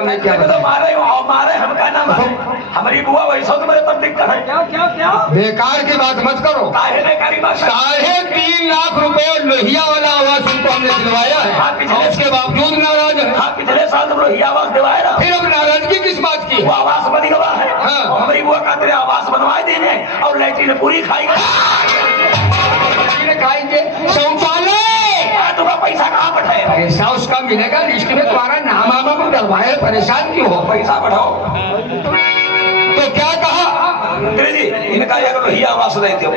तो मारे हमका नाम है हमारी बुआ वैसा तो मेरे तब दिक्कत है। क्या बेकार की बात मत करो। बेकारी बात 3.5 लाख रुपए लोहिया वाला आवास उनको हमने दिलवाया है और उसके बावजूद नाराज है। हाँ, पिछले साल तुम लोग आवास दिलवाए ना, फिर अब नाराजगी किस बात की? वो आवास बनी गवा है। हाँ। हमारी बुआ का तेरे आवास बनवाए देने और लैट्रिन पूरी खाएंगे शौचालय तुम्हारा पैसा कहाँ बैठे? पैसा उसका मिलेगा, लिस्ट में तुम्हारा नाम आमा को डलवाए, परेशान क्यों हो? पैसा बढ़ाओ। तो क्या कहा मंत्री जी इनका लोहिया आवास देते हो?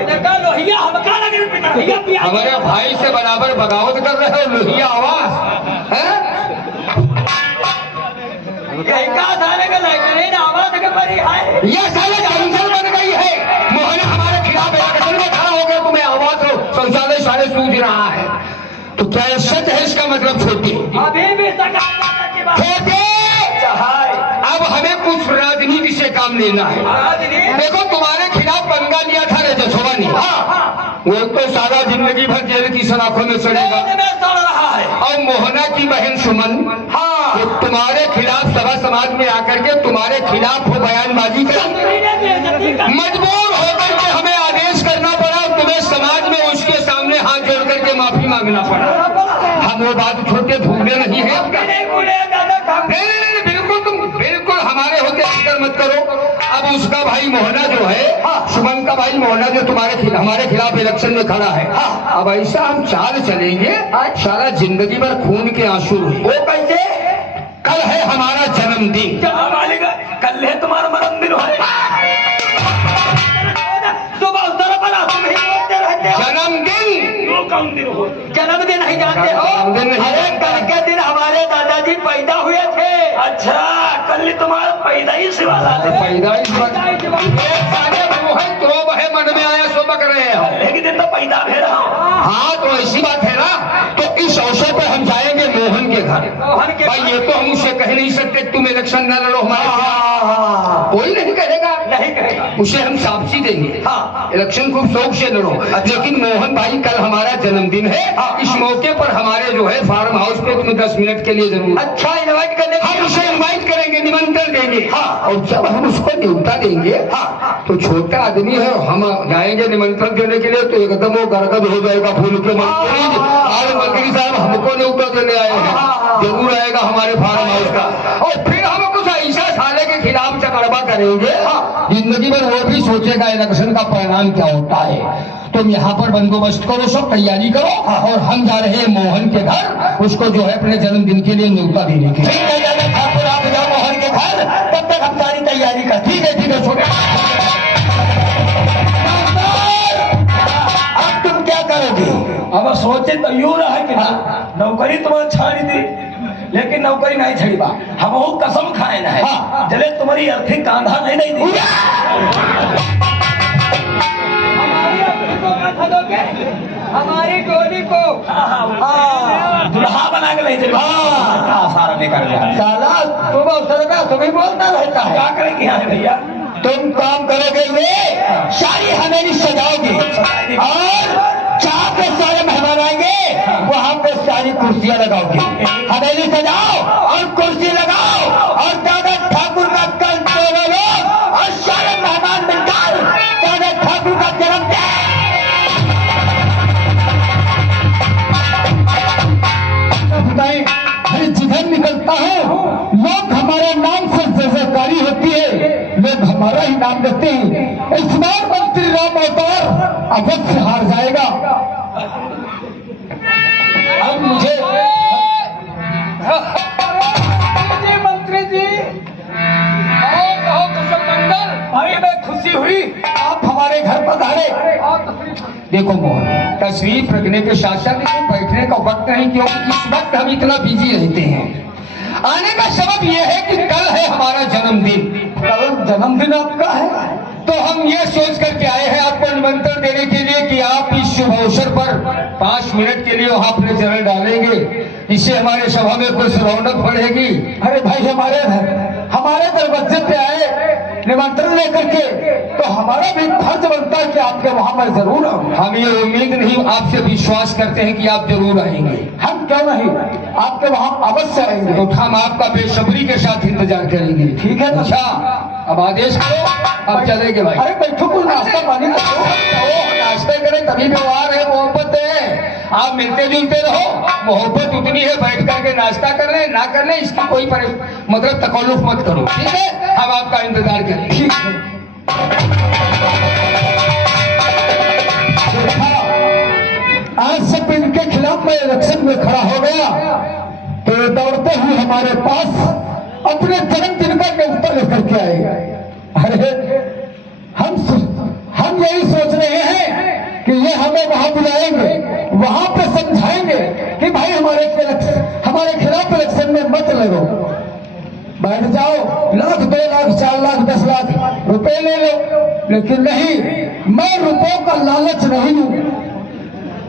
हमारे भाई से बराबर बगावत कर रहे हो, लोहिया आवास है? यह साले कैंसल बन गई है। मोहन हमारे खिलाफ इलेक्शन में खड़ा हो गया, तुम्हें आवाज हो शौचालय सारे सूझ रहा है। तो क्या ये सच है? इसका मतलब छोटी अब हमें कुछ राजनीति से काम लेना है। देखो तुम्हारे खिलाफ पंगा लिया था रजसवा ने, वो तो सारा जिंदगी भर जेल की सलाखों में चढ़ेगा। और मोहना की बहन सुमन वो तुम्हारे खिलाफ सभा समाज में आकर के तुम्हारे खिलाफ वो बयानबाजी कर मजबूर होकर के हमें आदेश करना पड़ा, तुम्हें समाज में उसके सामने हाथ जोड़ करके माफी मांगना पड़ा। हम वो बात छोटे भूले नहीं है। बिल्कुल हमारे होते फिक्र मत करो। अब उसका भाई मोहना जो है, सुमन का भाई मोहना जो हमारे खिलाफ इलेक्शन में खड़ा है, अब ऐसा हम चाल चलेंगे सारा जिंदगी भर खून के आंसू। वो कैसे? कल है हमारा जन्मदिन। कल है तुम्हारा जन्मदिन है। जन्मदिन नहीं जानते हो? अरे कल के दिन हमारे दादाजी पैदा हुए थे। अच्छा, कल तुम्हारा पैदाइश वाला पैदाइश तो है मन में आया सो बक रहे हो, लेकिन तो पैदा भी रहा। हाँ तो ऐसी बात है ना। तो इस अवसर पर हम जाएंगे मोहन के घर। भाई ये तो हम उसे कह नहीं सकते तुम इलेक्शन न लड़ो हमारे खिलाफ, कोई नहीं कहेगा। उसे हम साक्षी देंगे, इलेक्शन खूब शौक से लड़ो। लेकिन मोहन भाई कल हमारा जन्मदिन है, इस मौके पर हमारे जो है फार्म हाउस पे तुम्हें 10 मिनट के लिए जरूर अच्छा इनवाइट करने, हम उसे इनवाइट करेंगे, निमंत्रण देंगे। और जब हम उसको न्योता देंगे तो छोटा आदमी है, हम जाएंगे निमंत्रण देने के लिए तो एकदम वो गरगद हो जाएगा फूल के। मंत्री साहब हमको न्योता देने आए हैं, जरूर आएगा हमारे फार्म हाउस का। और फिर हम कुछ ऐसा साले के खिलाफ चकड़वा करेंगे, जिंदगी भर वो भी सोचेगा इलेक्शन का परिणाम क्या होता है। तुम यहाँ पर बंदोबस्त करो, सब तैयारी करो और हम जा रहे हैं मोहन के घर, उसको जो है अपने जन्मदिन के लिए न्योता देने के लिए। आप जाओ मोहन के घर, तब तक हम सारी तैयारी कर। ठीक है छोटे। अब तुम क्या करोगे? अब सोचे तो यूं रहा है कि नौकरी तुम्हारी छाड़ी थी, लेकिन नौकरी नहीं छड़ी बा। हम कसम खाए ना है जले तुम्हारी आर्थिक कांधा नहीं दी। हमारी टोली को दुल्हा बना के ले चलो। सारा निकल गया साला तुम अवसर का तुम्हें बोलता रहता है। क्या करेंगे यहाँ भैया? तुम काम करोगे, ये सारी हमें सजाओगे और जहाँ पे सारे मेहमान आएंगे वहाँ पे सारी कुर्सियाँ लगाओगे। हवेली सजाओ और कुर्सी लगाओ और दादा ठाकुर का कल लो और सारे मेहमान मिलकर दादा ठाकुर का जन्मदिन। जिधर निकलता है लोग हमारे नाम से जयजयकारी होती है, लोग हमारा ही नाम देते हैं। इस बार मंत्री राम अवतार अवश्य हार जाएगा। अब मुझे मंत्री जी भाई मैं खुशी हुई आप हमारे घर पधारे। देखो मोहन, तस्वीर रखने के साथ साथ बैठने का वक्त नहीं, क्योंकि इस वक्त हम इतना बिजी रहते हैं। आने का सबब यह है कि कल है हमारा जन्मदिन। कल जन्मदिन आपका है तो हम ये सोच करके आए हैं आपको निमंत्रण देने के लिए कि आप इस शुभ अवसर पर 5 मिनट के लिए वहाँ अपने चरण डालेंगे, इससे हमारे सभा में कुछ रौनक बढ़ेगी। अरे भाई हमारे दरवाजे पे आए निमंत्रण लेकर के, तो हमारा भी फर्ज बनता है कि आपके वहां पर जरूर आऊं। हम ये उम्मीद नहीं, आपसे विश्वास करते हैं कि आप जरूर आएंगे। हम क्यों नहीं, आपके वहां अवश्य आएंगे। तो हम आपका बेसब्री के साथ इंतजार करेंगे। ठीक है? अच्छा, अब आदेश करो, अब चलेंगे भाई। अरे बैठो, कुछ नाश्ता पानी करो। नाश्ते करें तभी व्यवहार है, मोहब्बत है। आप मिलते जुलते रहो, मोहब्बत उतनी है। बैठ करके नाश्ता कर लें ना कर लें, इसकी कोई मतलब तकल्लुफ मत करो। ठीक है? हम आपका इंतजार करें। ठीक है। आज से इनके खिलाफ मैं इलेक्शन में खड़ा हो गया तो ये दौड़ते हुए हमारे पास अपने जन्मदिन का न्योता लेकर के आए। अरे हम यही सोच रहे हैं कि ये हमें वहां बुलाएंगे, वहां पे समझाएंगे कि भाई हमारे खिलाफ इलेक्शन में मत लड़ो, बैठ जाओ, 1 लाख 2 लाख 4 लाख 10 लाख रुपए ले लो। लेकिन नहीं, मैं रुपयों का लालच नहीं हूं।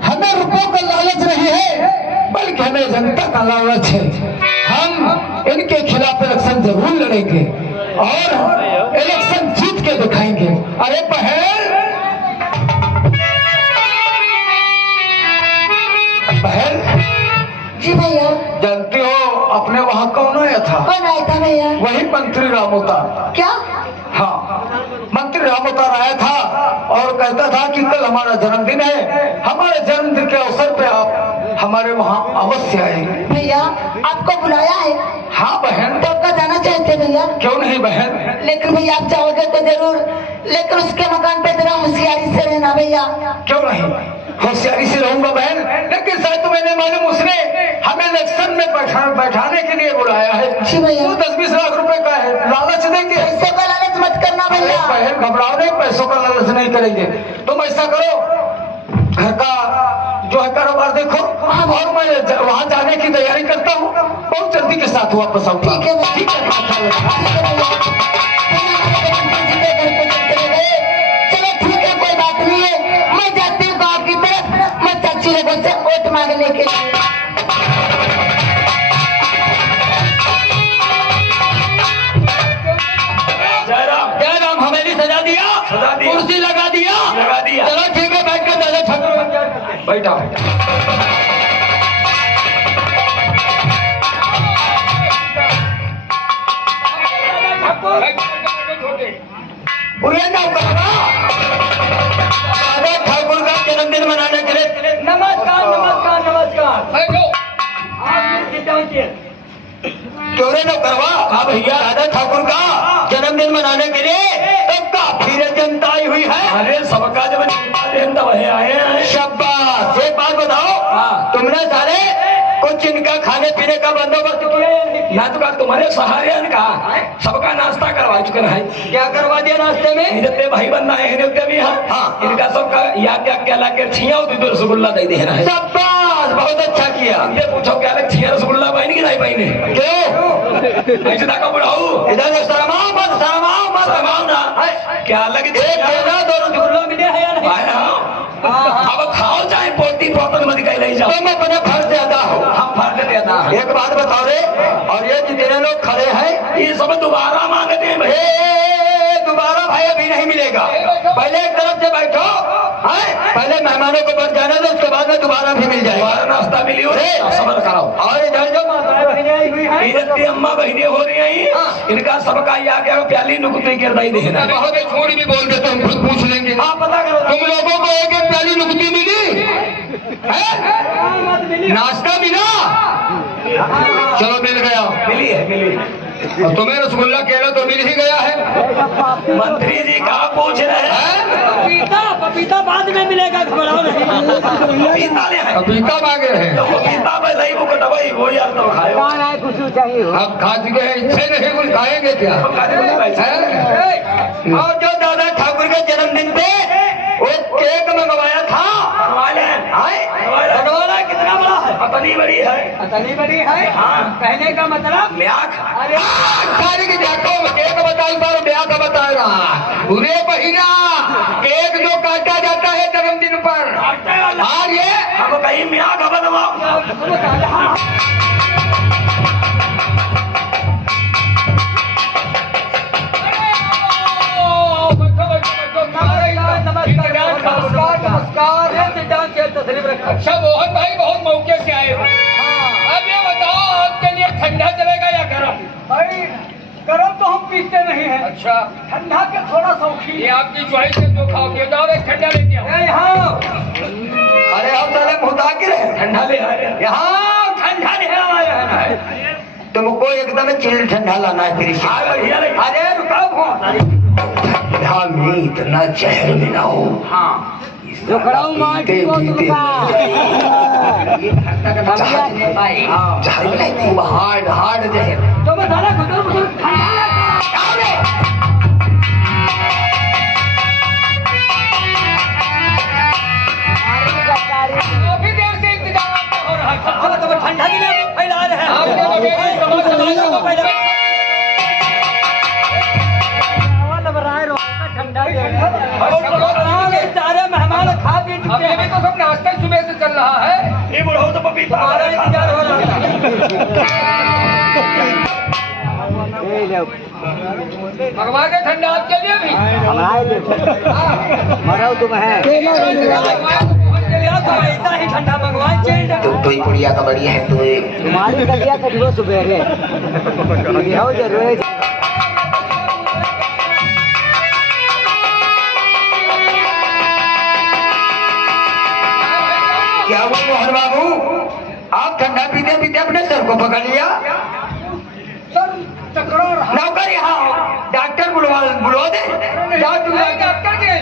हमें रुपयों का लालच नहीं है, बल्कि हमें जनता का लालच है। हम इनके खिलाफ इलेक्शन जरूर लड़ेंगे और इलेक्शन जीत के दिखाएंगे। अरे बहन जी भैया। जानती हो अपने वहाँ कौन आया था? कौन आया था भैया? वही मंत्री रामोतार। क्या? हाँ, मंत्री रामोतार आया था और कहता था कि कल हमारा जन्मदिन है, हमारे जन्मदिन के अवसर पे आप हमारे वहाँ अवश्य आएंगे। भैया आपको बुलाया है? हाँ बहन। तो आपका जाना चाहते भैया? क्यों नहीं बहन। लेकिन भैया आप चाहोगे तो जरूर, लेकिन उसके मकान पे जरा होशियारी से रहना भैया। क्यों नहीं, होशियारी से रहूंगा बहन। लेकिन शायद तुम्हें नहीं मालूम, उसने हमें इलेक्शन में बैठाने के लिए बुलाया है। जी भैया। वो 10-20 लाख रुपए का है, लालच देंगे। पैसे का लालच मत करना भैया। बहन घबराओ नहीं, पैसों का लालच नहीं करेंगे। तुम ऐसा करो, घर का जो है कारोबार देखो और मैं वहाँ जाने की तैयारी करता हूँ। बहुत जल्दी के साथ वापस आऊंगा। ठीक है भैया। ठीक है चलो ठीक है, कोई बात नहीं है। मैं जाती हूँ गाँव की तरफ, मैं चाची लोगों से वोट मांगने के लिए। जयराम हमें सजा दिया, कुर्सी लगा दिया। चलो ठीक है, बैठ कर दादा ठाकुर बैठा। दादा ठाकुर का जन्मदिन मनाने के लिए नमस्कार नमस्कार नमस्कार। क्यों रे नौकरवा? हाँ भैया, दादा ठाकुर का जन्मदिन मनाने के लिए तो काफी जनता आई हुई है। अरे सबका जब हम तो वही आए हैं। शाबाश। एक बात बताओ, तुमने सारे कुछ इनका खाने पीने का बंदोबस्त किया है? ना तो का तुम्हारे सहारे का सबका नाश्ता करवा चुके हैं। क्या करवा दिया नाश्ते में? इनके भाई बनना है, इनके भी हाँ, इनका सबका या क्या ला के छिया रसगुल्ला दे देना है। शाबाश, बहुत अच्छा किया। ये पूछो क्या लग छिया रसगुल्ला बहन की नहीं बहने? क्यों? ऐसे तक बढ़ाऊ इधर शर्माओ मत, शर्माओ मत। शर्माओ ना। क्या लगे दोनों रसगुल्ला मिले है या नहीं? अब खाओ चाहे पोटी पोपन मत कह ले जाओ। तुम अपने फर्ज से अदा हो। हम फर्ज देता है। एक बात बताओ रे, और ये जितने लोग खड़े हैं ये सब दोबारा मांगते हैं भाई। दोबारा भाई अभी नहीं मिलेगा। पहले एक तरफ से बैठो, पहले मेहमानों को बढ़ जाने दो, उसके बाद में दोबारा भी मिल जाएगा। दोबारा नाश्ता मिली हो समझ कराओ। और इधर जो माताएं बहनें आई हुई हैं, इधर अम्मा बहनें हो रही हैं, इनका सबका या क्या प्याली नुकती किरदाई देना। बहुत झूठ भी बोल देते हम खुद पूछ लेंगे। आप पता करो तुम लोगों को एक एक प्याली नुकती मिली है? नाश्ता मिला? चलो मिल गया। मिली है मिली। और तुम्हें रसगुल्ला केला तो मिल ही गया है। मंत्री जी कहा पूछ रहे हैं? पपीता बाद में मिलेगा, घबराओ नहीं। पपीता ले आए। पपीता मांगे हैं। तो पपीता में नहीं वो दवाई वो यार तो खाए। कुछ चाहिए अब खा चुके हैं, इच्छे नहीं कुछ खाएंगे क्या? हैं? और जो दादा ठाकुर के जन्मदिन पे वो केक मंगवाया था, बनवाना कितना बड़ा है? अपनी बड़ी है। इतनी बड़ी है? हाँ। कहने का मतलब म्याख। अरे सारी की देखो केक बताई पर ब्याह का बता रहा। पूरे महीना केक जो काटा जाता है जन्मदिन पर, और ये अब कहीं म्याख बनवाओ। अच्छा मोहन भाई बहुत मौके से आए हो। अब ये बताओ आपके लिए ठंडा चलेगा या गर्म? भाई गरम तो हम पीते नहीं हैं, अच्छा ठंडा के थोड़ा शौकीन ये आपकी चॉइस है, जो खाओगे जाओ एक ठंडा लेके आओ। यहाँ अरे हम साले मुताकिर है, ठंडा ले आए हैं। यहाँ ठंडा ले आए हैं। तुमको एकदम चिल ठंडा लाना है फिर से। हाँ, बढ़िया लगे। अरे रुकाओ फोन। हाँ में इतना जहर में ना हो। हाँ जो खड़ा हूँ माँ की वो हार्ड हार्ड जहर। तो मसाला घुटो ठंडा काफी देर से इंतजार आपका हो रहा था। तो ठंडा के लिए फैला रहे हैं। आपने वगैरह समाज को पहले सारे मेहमान खा पी चुके अभी हैं। भी तो सब नाश्ता सुबह से चल रहा है। ये बुढ़ो तो पपीता हमारा इंतजार हो रहा है। भगवान के ठंडा आपके लिए भी मराओ तुम है ऐसा ही ठंडा भगवान चेंज तो ही पुड़िया का बढ़िया है तो तुम्हारी कलिया कटो सुबह जरूर क्या हुआ मोहन बाबू, आप ठंडा पीते पीते अपने सर को पकड़ लिया। सर चक्कर नौकर यहाँ डॉक्टर बुलवा दे। जाओ तुम डॉक्टर जी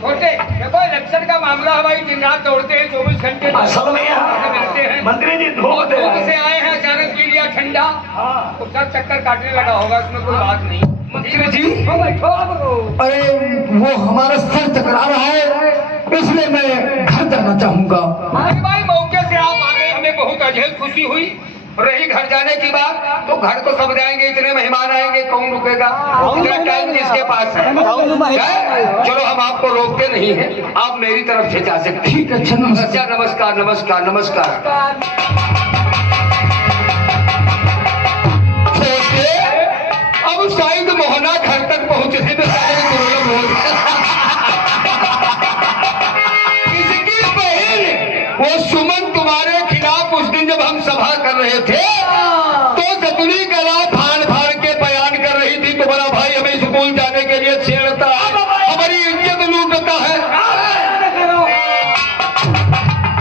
छोटे देखो इलेक्शन का मामला हमारी दिन रात दौड़ते हैं 24 घंटे असल में यहाँ मिलते हैं। मंत्री जी धोख दे धूप से आए हैं अचानक पी लिया ठंडा तो सर चक्कर काटने लगा होगा, इसमें कोई बात नहीं। मंत्री जी, अरे वो हमारा सर चकरा रहा है इसलिए मैं घर जाना चाहूंगा। अरे भाई मौके से आप आ गए, हमें बहुत अजहद खुशी हुई। रही घर जाने की बात तो घर तो सब जाएंगे, इतने मेहमान आएंगे कौन रुकेगा, इतना टाइम किसके पास है? चलो हम आपको रोकते नहीं हैं, आप मेरी तरफ से जा सकते। ठीक है, अच्छा अच्छा नमस्कार नमस्कार नमस्कार। अब शायद मोहना घर तक पहुंचने में सारे प्रॉब्लम हो किसकी बहन वो सुमन तुम्हारे खिलाफ उस दिन जब हम सभा कर रहे थे तो गतुली गला फाड़ फाड़ के बयान कर रही थी, तुम्हारा भाई हमें स्कूल जाने के लिए छेड़ता है, हमारी इज्जत लूटता है।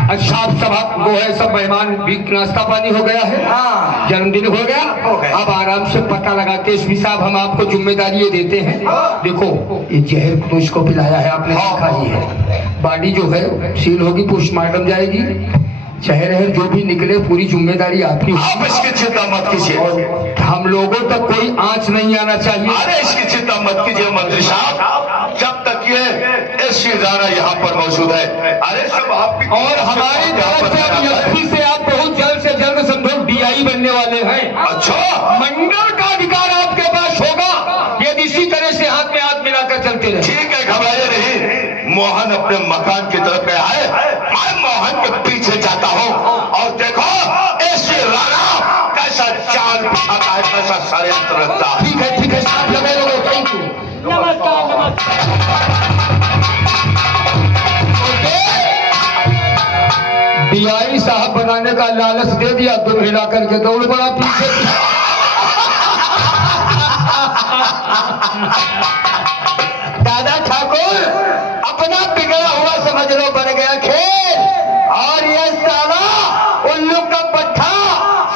अच्छा आप सभा वो है सब मेहमान भी नाश्ता पानी हो गया है, जन्मदिन हो गया, अब आराम से पता लगाते एसपी साहब हम आपको जिम्मेदारी ये देते हैं। देखो ये जहर तो इसको पिलाया है आपने, देखा ही है। बॉडी जो है सील होगी, पोस्टमार्टम जाएगी, जहर है जो भी निकले पूरी जिम्मेदारी आपकी। आप इसकी चिंता मत कीजिए, हम लोगों तक कोई आंच नहीं आना चाहिए। अरे इसकी चिंता मत कीजिए मंत्री साहब, जब तक ये एसपी राणा यहाँ पर मौजूद है। अरे सब आपकी और हमारी तरफ से अब एसपी से आप बहुत जल्द से जल्द समझो डीआई बनने वाले हैं। अच्छा, मंडल का अधिकार आपके पास होगा यदि इसी तरह से हाथ में हाथ मिलाकर चलते रहे। ठीक है, घबराइए नहीं। मोहन अपने मकान की तरफ गया है, मैं मोहन के पीछे जाता हूँ और देखो एसपी राणा कैसा चाल बिछाता है, कैसा षड्यंत्र रखता है। ठीक है साहब, लगे रहो। Thank you. नमस्कार डीआई साहब बनाने का लालच दे दिया, दुम हिला करके दौड़ पड़ा पीछे। दादा ठाकुर अपना बिगड़ा हुआ समझ लो बन गया खेल, और ये साला उल्लू का पट्टा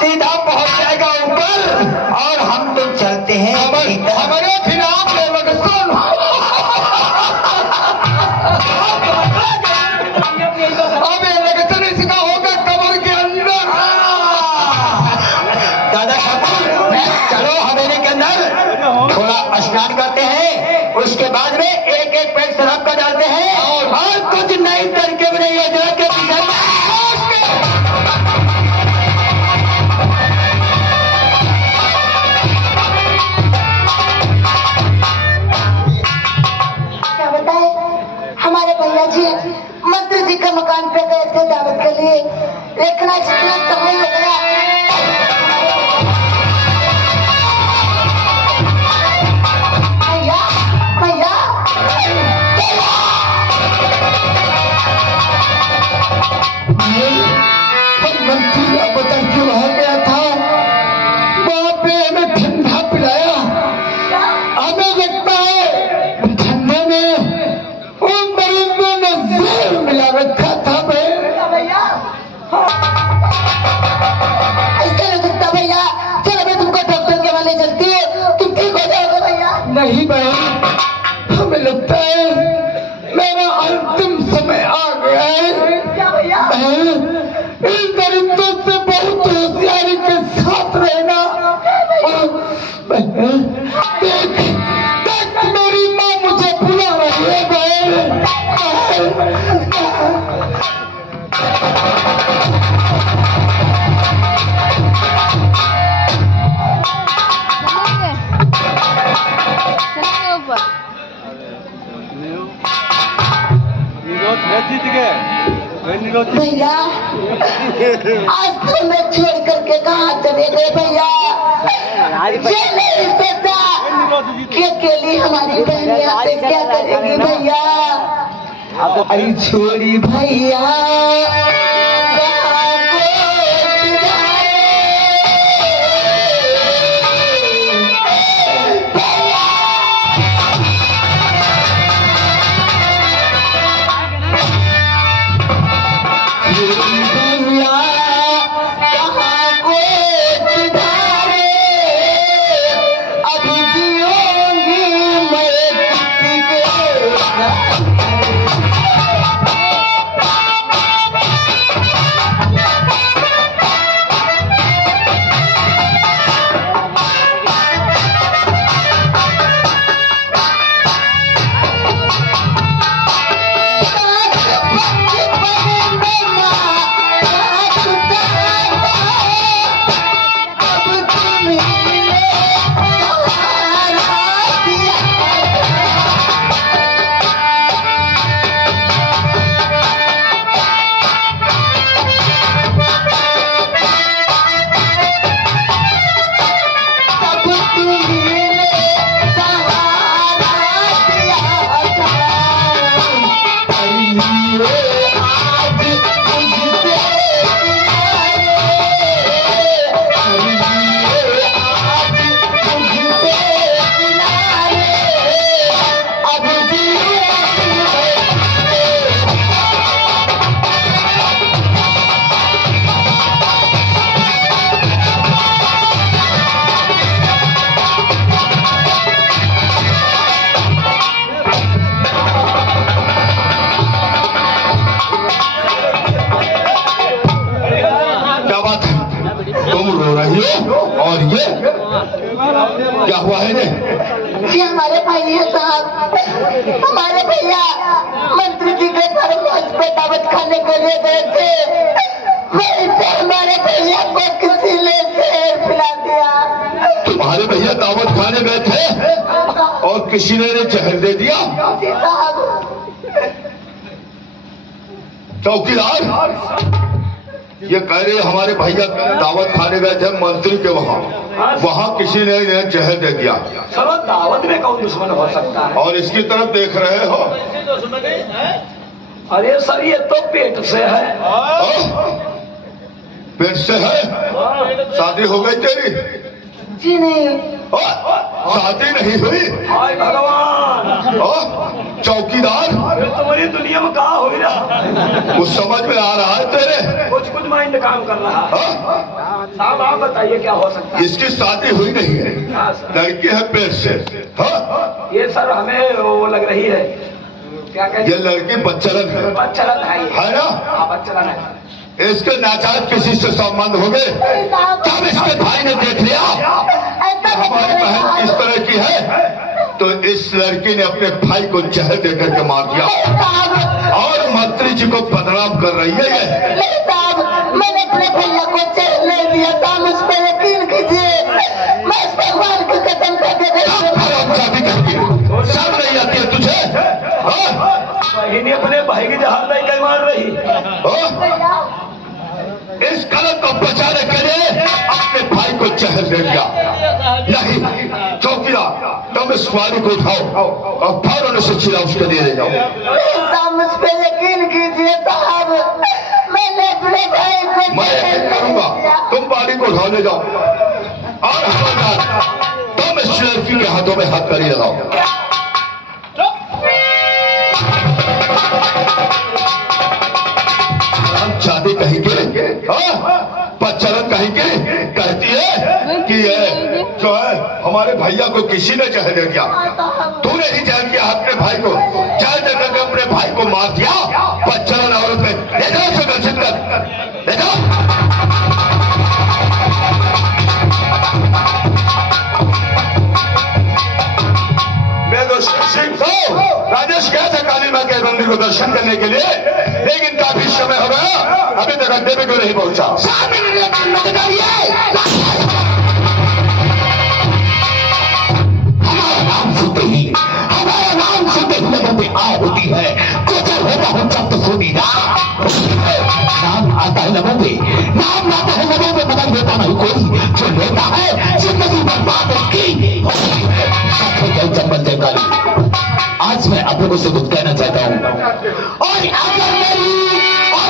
सीधा पहुंच जाएगा ऊपर, और हम तो चलते हैं हमारे खिलाफ अब इलेक्शन इसका होगा कमर के अंदर। दादा ठाकुर चलो हवेली के अंदर थोड़ा स्नान करते हैं, उसके बाद में एक एक पैक शराब का डालते हैं और कुछ नई तरकीब नहीं है जो के पीछे क्या बताए हमारे भैया जी मंत्री जी के मकान पे गए थे दावत के लिए, लेकिन आज इतना समय हो गया। भैया भैया नहीं बहन, हमें लगता है मेरा अंतिम समय आ गया है। क्या भैया? बहन, इन दरिंदों से बहुत होशियारी के साथ रहना। और बहन, देख देख मेरी माँ मुझे बुला रही है बहन। चलेंगे ऊपर। भैया आज तो मैं छोड़ करके कहाँ चले गए भैया? ये नहीं सोचा कि अकेली हमारी बहन यहाँ पे क्या करेगी भैया? आई छोड़ी भैया और ये क्या हुआ है ने? जी हमारे भैया साहब, हमारे भैया मंत्री जी के फरमाइश पे दावत खाने के लिए गए थे। वहीं पे हमारे भैया को किसी ने जहर पिला दिया। तुम्हारे भैया दावत खाने गए थे और किसी ने जहर दे दिया? जी साहब। चौकीदार ये कह रहे हमारे भैया दावत खाने गए थे मंत्री के वहाँ किसी ने इन्हें जहर दे दिया। चलो दावत में कौन दुश्मन हो सकता है? और इसकी तरफ देख रहे हो? अरे सर ये तो पेट से है। पेट से है? शादी हो गई तेरी? जी नहीं। शादी नहीं हुई? हाय भगवान, चौकीदार ये तुम्हारी दुनिया में कहाँ हो रहा? कुछ समझ में आ रहा है तेरे? कुछ माइंड काम कर रहा है। साहब आप बताइए क्या हो सकता है? इसकी शादी हुई नहीं है, हाँ सर। लड़की है पेट से। ये सर हमें वो लग रही है, क्या कहते ये लड़की बच्चलन है, बच्चलन है ना? हाँ बच्चलन है। इसके नाजायज किसी से संबंध हो गए? जब इसके भाई ने देख लिया कि हमारी बहन किस तरह की है तो इस लड़की ने अपने भाई को जहर देकर के मार दिया और मंत्री जी को बदनाम कर रही है ये। नहीं साहब, मैंने अपने भैया को जहर नहीं दिया था, मुझ पर यकीन कीजिए। मैं इस भगवान की कसम करके शर्म नहीं आती है तुझे? बहनी अपने भाई की जहाज में कहीं मार रही। इस गलत को बचाने के लिए अपने भाई को जहर दे दिया। नहीं चौकीदार, तुम इस वाली को उठाओ और फौरन उसे चिरा उसके दे जाओ। साहब मुझ पर यकीन कीजिए साहब, मैंने अपने भाई को मैं यकीन करूंगा, तुम बाली को उठाओ ले जाओ और तुम इस लड़की के हाथों में हाथ करिए लगाओ। हम शादी कहीं के, बच्चन कहीं के कहती है कि ये जो है हमारे भैया को किसी ने जहर दे दिया। तूने ही जहर किया अपने भाई को, जहर देकर के अपने भाई को मार दिया। बच्चन औरत में ले जाओ उसे घसीट कर ले जाओ। मैं तो सिंह को राजेश गया था काली मां के मंदिर को दर्शन करने के लिए, लेकिन काफी समय हो गया, अभी तक अड्डे में क्यों नहीं पहुंचा? हमारा नाम सुनते ही लोगों पे आ होती है, कुछ होता हो जब तो सुनी ना। नाम आता है लोगों पे, नाम आता है लोगों पे, बदल देता नहीं कोई, जो लेता है जिंदगी बर्बाद उसकी चंबल जय काली। आज मैं आप लोगों से कुछ कहना चाहता हूँ, और अगर मेरी और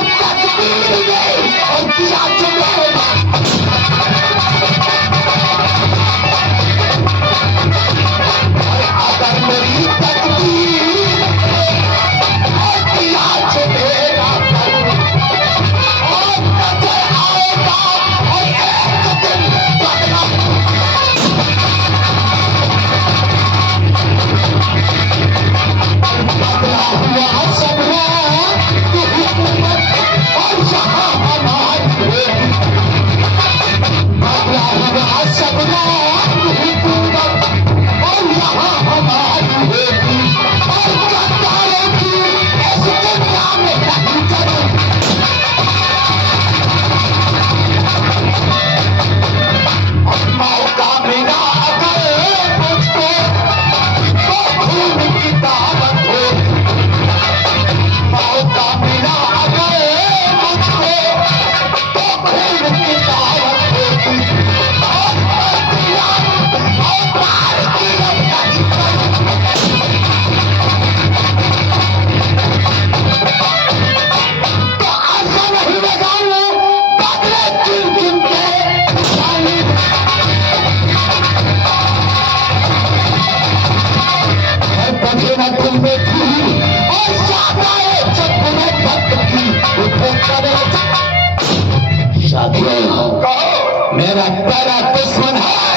मेरा पहला दुश्मन है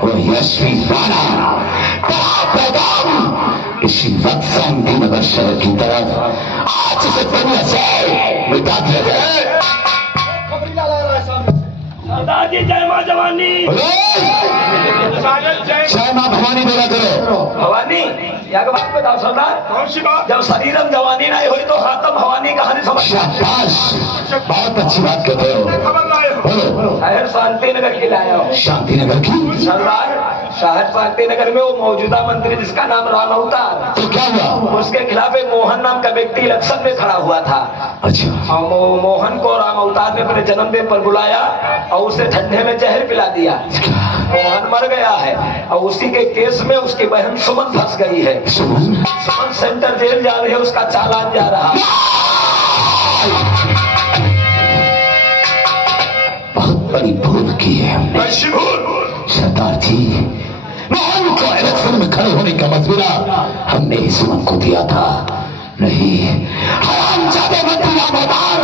वो यशवी राणा। पैगाम इसी वक्त शांति नगर शहर की तरफ आज से दुनिया से मिटा दिया जाए। दादी जय माँ जवानी, जय माँ भवानी बोला करो। भवानी या के बात बताओ सरदार, कौन सी बात? जब शरीरम जवानी नहीं हुई तो हाथम भवानी कहानी समझ। शाबाश, बहुत अच्छी बात कहते हो। शहर शांति नगर की लाया हूँ। शांति नगर की? सरदार शहर शांति नगर में वो मौजूदा मंत्री जिसका नाम राणा अवतार, तो क्या हुआ? उसके खिलाफ एक मोहन नाम का व्यक्ति इलेक्शन में खड़ा हुआ था। अच्छा। और मोहन को राम अवतार ने अपने जन्मदिन पर बुलाया और उसे ठंडे में जहर पिला दिया। मोहन मर गया है और उसी के केस में उसकी बहन सुमन फंस गई है। सुमन सेंटर जेल जा रही है, उसका चालान जा रहा है। बहुत बड़ी भूल की है हमने। सरदार जी, मोहन को इलेक्शन में खड़े होने का मशवरा हमने ही सुमन को दिया था। नहीं, हरामजादे मंत्री अवतार,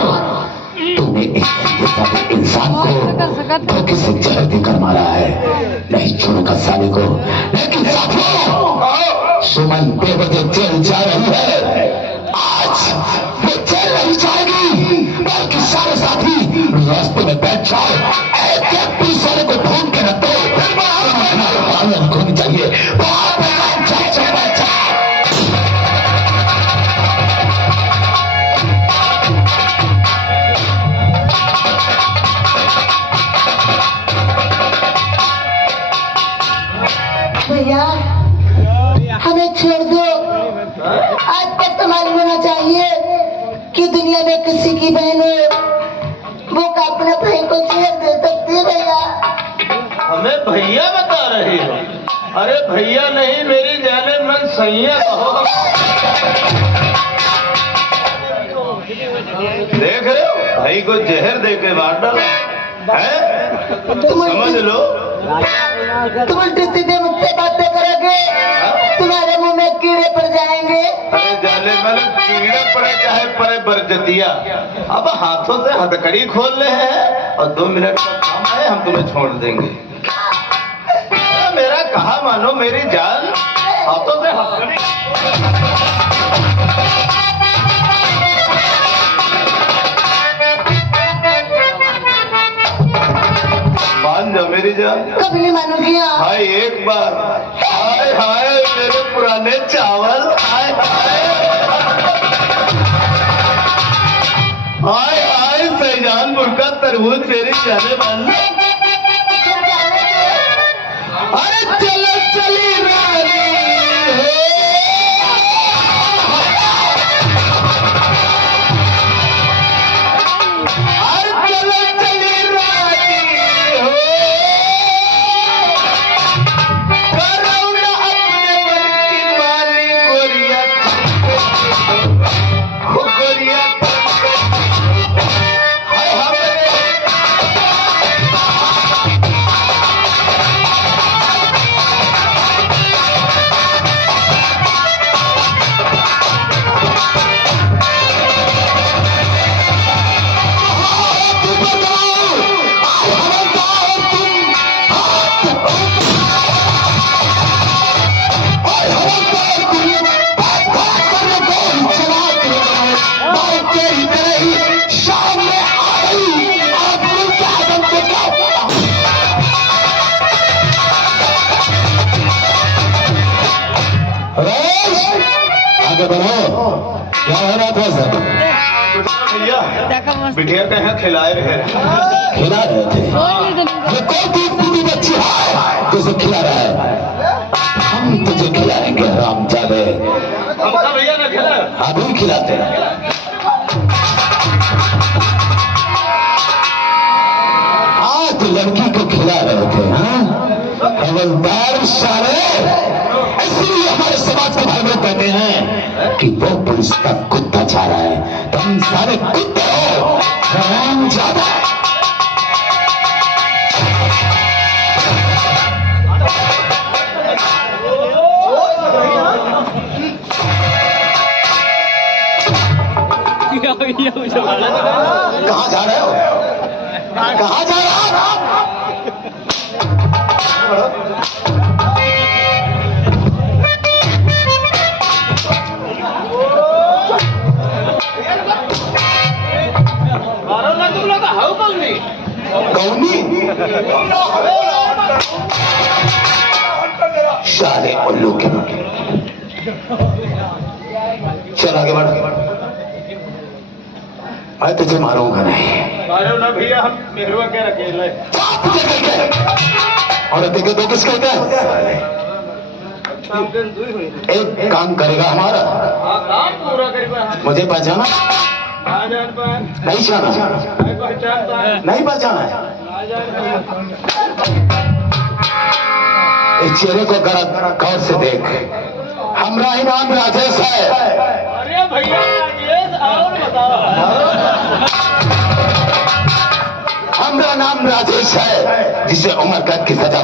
तूने एक इंसान को धोखे से जहर देकर मारा है। नहीं छोड़ूंगा साले को। लेकिन साथियों, सुमन बेवजह जेल जा रही है। आज वो जेल नहीं जाएगी, बल्कि सारे साथी रास्ते में बैठ जाओ। एक पुलिस वाले को ढूंढ के रख दो। होनी चाहिए। भैया हमें छोड़ दो। आज तक तो मालूम होना चाहिए कि दुनिया में किसी की बहन हो वो का अपने भाई को जहर दे सकती है। भैया हमें भैया बता रही हो? अरे भैया नहीं, मेरी जाने मन सैया कहो। देख रहे हो, भाई को जहर दे के मार डाला है। समझ लो, तुम उल्टी सीधे मुझसे बातें करोगे, तुम्हारे मुंह में कीड़े पड़ जाएंगे। अरे जाले वाले कीड़े पड़े चाहे पड़े बरजतिया, अब हाथों से हथकड़ी खोल रहे हैं और 2 मिनट का काम है, हम तुम्हें छोड़ देंगे। मेरा मानो मेरी जान, हाथों से हथकड़ी। मान जा मेरी जान। कभी नहीं मानूंगी आप। हाय एक बार, हाय हाय मेरे पुराने चावल, हाय हाय हाय हाय सैजानपुर का तरबूज मेरी जाने वाली। अरे चलो चली रानी अरे चलो चली रानी हो, करौना अपने मन की माली गोरिया हो, गोरिया हाय हमें आगे बढ़ो, क्या हो रहा था सर? भैया बिटिया कहीं खिलाए रहे, खिला रहे थे। ये कौन दूध बच्ची है तुझे खिला रहा है? हम तुझे खिलाएंगे हरामजादे। हमका भैया ने खिलाया। अभी खिलाते हैं। आज लड़की को खिला रहे थे, हाँ? हवलदार सारे, इसलिए हमारे समाज के भाई लोग कहते हैं कि वो पुलिस का कुत्ता चाह रहा है, तो हम सारे कुत्ते हो, हरामजादा। कहाँ जा रहे हो? कहाँ जा रहे हो आप? कौनी सारे उल्लू के चल आगे बढ़, मैं तुझे मारूंगा नहीं। मारो ना भैया, हम मेहरवा के अकेले। और देखे तो किस कहते हैं? एक काम करेगा हमारा, काम पूरा करेगा। मुझे पहचाना नहीं, जाना नहीं, पहचाना है। इस चेहरे को गौर से देख, हमारा ही नाम राजेश है। अरे भैया राजेश, और बताओ। हमारा नाम राजेश है, जिसे उम्र कैद की सजा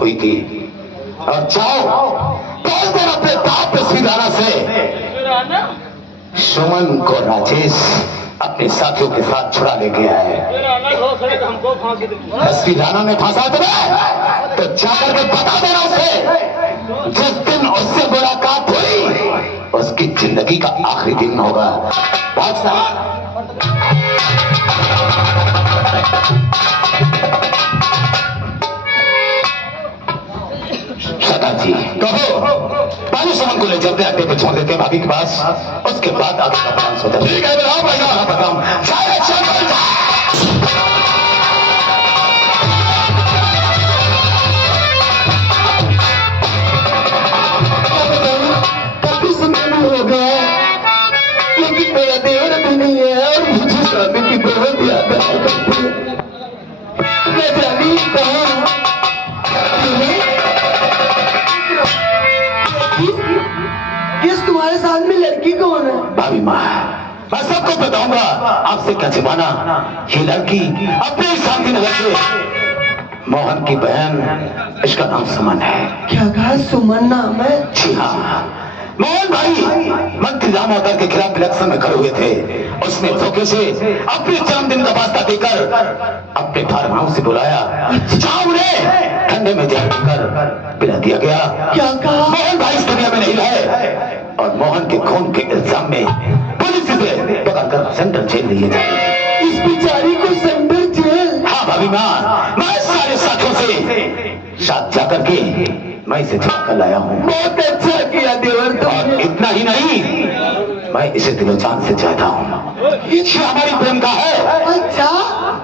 हुई थी। और जाओ बोल दो अपने बाप तस्वीराना से सुमन को राजेश अपने साथियों के साथ छुड़ा ले गया है। हमको फांसी दे। तस्वीराना ने फंसा दिया तो जाकर के बता देना उसे, जिस दिन उससे मुलाकात हुई उसकी जिंदगी का आखिरी दिन होगा। सरदार जी कहो, पहले सुमन को ले चलते अड्डे पे छोड़ देते भाभी के पास, उसके बाद आगे का प्लान सोचा। ठीक है बताओ भैया, बताओ सारे चल काफी समय हो गया, लेकिन मेरा देवर भी नहीं है और मुझे शादी की बहुत याद आती है। मैं जानी कहाँ किस तुम्हारे साथ में लड़की कौन है? भाभी माँ, मैं सबको बताऊंगा, आपसे क्या छिपाना। ये लड़की अपने शांतिनगर से मोहन की बहन, इसका नाम सुमन है। क्या कहा? सुमन नाम है? जी हाँ, मोहन भाई मंत्री रामावतार के खिलाफ इलेक्शन में खड़े हुए थे। उसने धोखे से अपने जन्मदिन का वास्ता देकर अपने फार्म हाउस से बुलाया, जहां उन्हें ठंडे में जहर देकर पिला दिया गया। क्या कहा? मोहन भाई इस दुनिया में नहीं रहे और मोहन के खून के इल्जाम में पुलिस इसे पकड़कर सेंट्रल जेल लिए जाए। इस बेचारी को सेंट्रल जेल? हाँ भाभी माँ, मैं सारे साथियों से साथ जाकर के मैं इसे छुड़ा कर लाया हूँ। बहुत अच्छा किया देवर और तुमने। इतना ही नहीं, मैं इसे दिलो जान से चाहता हूँ। ये हमारी प्रेम का है। अच्छा,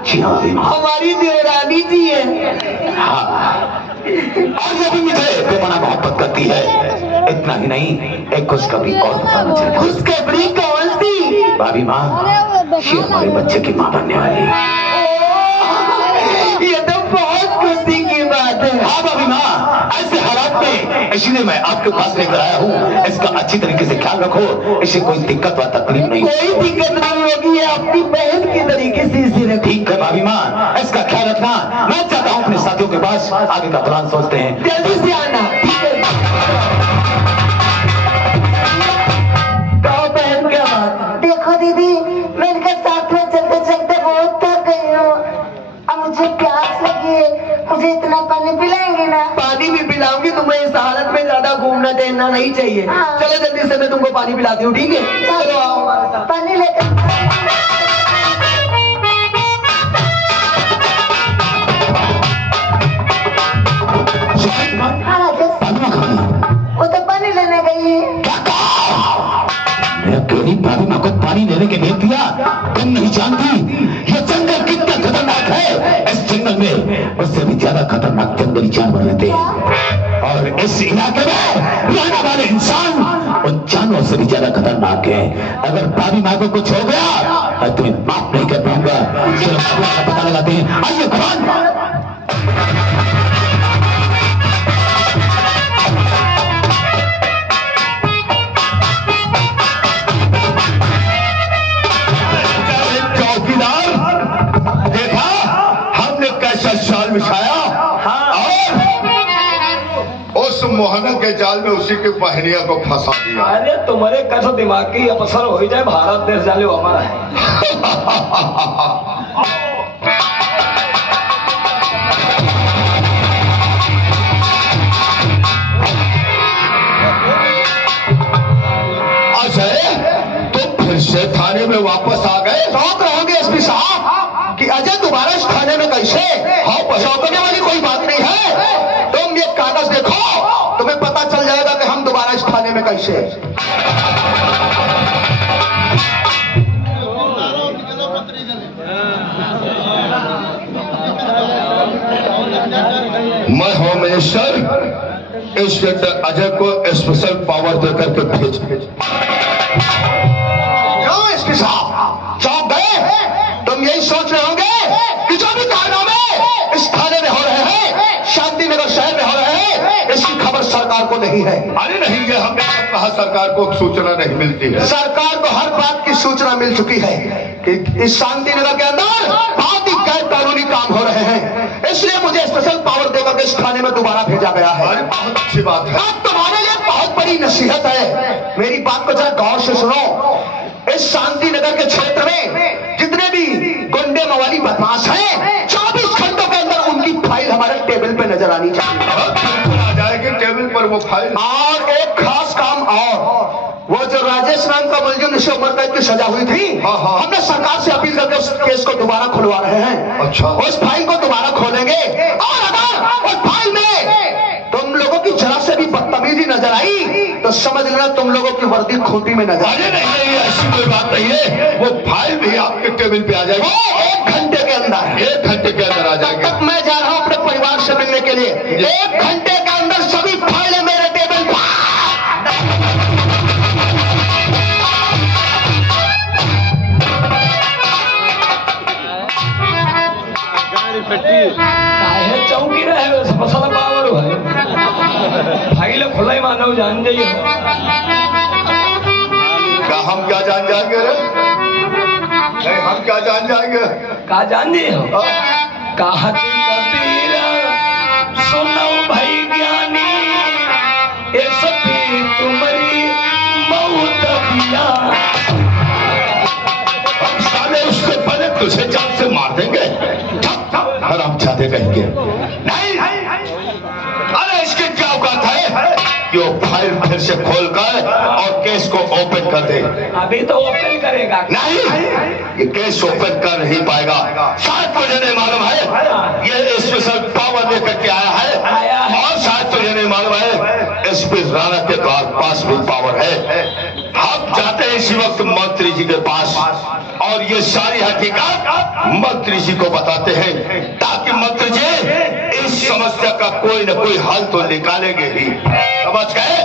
जी हाँ भाभी माँ। हमारी देवरानी जी है। हाँ, और ये भी मुझे बेपनाह मोहब्बत करती है। इतना ही नहीं, एक खुशखबरी और बताना चाहता हूँ। खुशखबरी कौन सी? भाभी माँ, ये हमारे बच्चे की माँ बनने वाली है। ये तो बहुत खुशी की बात है। हाँ भाभी माँ, ऐसे हालात में इसलिए मैं आपके पास लेकर आया हूँ। इसका अच्छी तरीके से ख्याल रखो, इसे कोई दिक्कत व तकलीफ नहीं। कोई दिक्कत नहीं होगी, ये आपकी बहन की तरीके से इसे रखी। ठीक है भाभी माँ, इसका ख्याल रखना। मैं चाहता हूँ अपने साथियों के पास आगे का प्लान सोचते हैं। जल्दी से आना। ठीक है, कहो बहन क्या बात है? देखो दीदी, मैं इनके साथ में चलते चलते बहुत थक गई हूँ। अब मुझे प्यास लगी है, मुझे इतना पानी पिलाएंगे ना? पानी भी पिलाऊंगी, तुम्हें इस हालत में ज्यादा घूमना टहलना नहीं चाहिए। हाँ। चलो जल्दी से मैं तुमको पानी पिलाती हूँ, ठीक है? चलो आओ हमारे साथ। पानी लेकर। हाँ राजेश, भाभी माँ कहाँ है? वो तो पानी लेने गई है। क्या कहा? मैं अकेली भाभी माँ को पानी लेने के भेज दिया? तुम नहीं जानती ये जंगल कितना खतरनाक है। इस जंगल में उससे भी ज्यादा खतरनाक जंगली जानवर रहते हैं और इस इलाके में रहने वाले इंसान उन जानवरों से भी ज्यादा खतरनाक है। अगर भाभी माँ को कुछ हो गया मैं तुम्हें माफ नहीं कर पाऊंगा। चलो का पता लगाते हैं। आइए भगवान। देखा हमने कैसा जाल बिछाया और उस मोहना के जाल में उसी की बहनिया को फंसा दिया। अरे तुम्हारे कैसा दिमाग की अपसर हो जाए, भारत देश जाले हमारा है। अजय, तुम फिर से थाने में वापस आ गए? बात रहोगे एसपी साहब कि अजय दोबारा इस थाने में कैसे? हाँ, चौंकने वाली कोई बात नहीं है। तुम ये कागज देखो, तुम्हें पता चल जाएगा कि हम दोबारा इस थाने में कैसे। मैं होम मिनिस्टर इंस्पेक्टर अजय को स्पेशल पावर देकर के भेज क्यों एसपी साहब चौंक गए? तुम यही सोच रहे होंगे कि जो भी कारनामे इस थाने में हो रहे हैं, शांति नगर शहर में हो रहे हैं, इसकी खबर सरकार को नहीं है। अरे नहीं, ये हमने कब कहा सरकार को सूचना नहीं मिलती है? सरकार को हर बात की सूचना मिल चुकी है कि इस शांति नगर के अंदर बहुत ही गैर कानूनी काम हो रहे हैं। इसलिए मुझे स्पेशल पावर देकर इस थाने में दोबारा भेजा गया है। अरे बहुत अच्छी बात है। अब तुम्हारे लिए बहुत बड़ी नसीहत है, मेरी बात को जरा गौर से सुनो। इस शांति नगर के क्षेत्र में जितने भी गुंडे मवाली बदमाश हैं, 24 घंटों के अंदर उनकी फाइल हमारे टेबल पे नजर आनी चाहिए। आ जाएगी टेबल पर वो फाइल। और एक खास काम और, वो जो राजेश नाम का मुलजिम जिसे उम्र कैद की सजा हुई थी, हाँ, हाँ। हमने सरकार से अपील करके उस केस को दोबारा खुलवा रहे हैं। अच्छा। उस फाइल को दोबारा खोलेंगे और अगर उस फाइल में तुम लोगों की जरा से भी बदतमीजी नजर आई तो समझ लेना तुम लोगों की वर्दी खूंटी में नजर अरे नहीं, ऐसी कोई बात नहीं है। वो फाइल भी आपके टेबल पे आ जाएगी। वो 1 घंटे के अंदर। 1 घंटे के अंदर आ तब जाएगी। तक मैं जा रहा हूं अपने परिवार से मिलने के लिए। 1 घंटे के अंदर सभी फाइलें मेरे टेबल पर। काहे चौकी रहे मसाला पावर है। फाइल खुलाई मानव जान जाइए। क्या हम क्या जान जाएंगे रे? नहीं, हम क्या जान जाएंगे? का जान दिए हो? कहत कबीर सुनो भाई ज्ञानी, ए सभी तुम्हारी सभ्य कहेंगे। नहीं, अरे इसके क्या औकात है कि वो फाइल फिर से खोलकर और केस को ओपन कर दे। अभी तो ओपन करेगा। नहीं, ये केस ओपन कर नहीं पाएगा। शायद तुझे नहीं मालूम है ये स्पेशल पावर लेकर के आया है, और शायद तुझे नहीं मालूम है एसपी राणा के पास भी पावर है। हम जाते हैं इसी वक्त मंत्री जी के पास और ये सारी हकीकत मंत्री जी को बताते हैं, ताकि मंत्री जी इस समस्या का कोई न कोई हल तो निकालेंगे ही। समझ गए?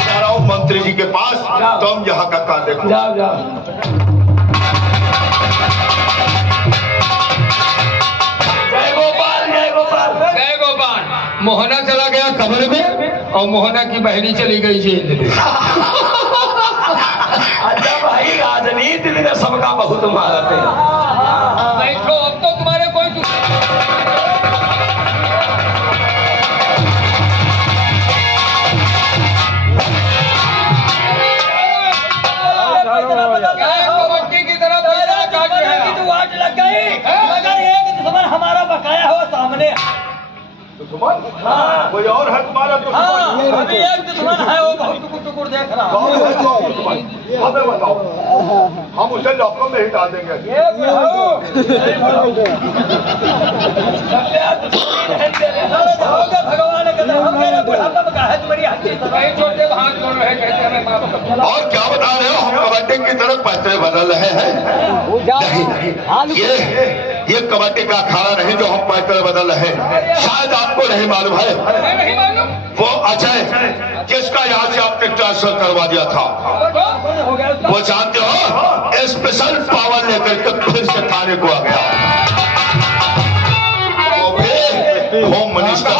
जा रहा हूँ मंत्री जी के पास, तुम यहाँ का काम देखो। जाओ जाओ। जय गोपाल, जय गोपाल। जय गोपाल। मोहना चला गया कब्र में और मोहना की बहनी चली गई जेल में। अच्छा भाई, राजनीति में सबका बहुत महारत है। बैठो, अब तो तुम्हारे कोई कबड्डी की तरह वाट लग गई, मगर एक दुश्मन हमारा बकाया हो सामने। हाँ, कोई और है तुम्हारा हाँ, अभी एक दुश्मन है, वो बहुत टुकुर टुकुर देख रहा है। हमें बताओ, हम उसे लॉकअप में ही डाल देंगे। भगवान का बुढ़ापा में है तुम्हारी हड्डी। छोटे हाथ जोड़ रहे कहते हैं माँ बाप। और क्या बता रहे हो? हम कबड्डी की तरफ पैसे बदल रहे हैं। नहीं, ये कबड्डी का अखाड़ा नहीं जो हम पैसे बदल रहे हैं। शायद आपको नहीं मालूम है, नहीं मालूम। वो अजय जिसका यहाँ से आपने ट्रांसफर करवा दिया था, वो जानते हो स्पेशल पावर लेकर के फिर से थाने को आ गया। वो भी होम मिनिस्टर,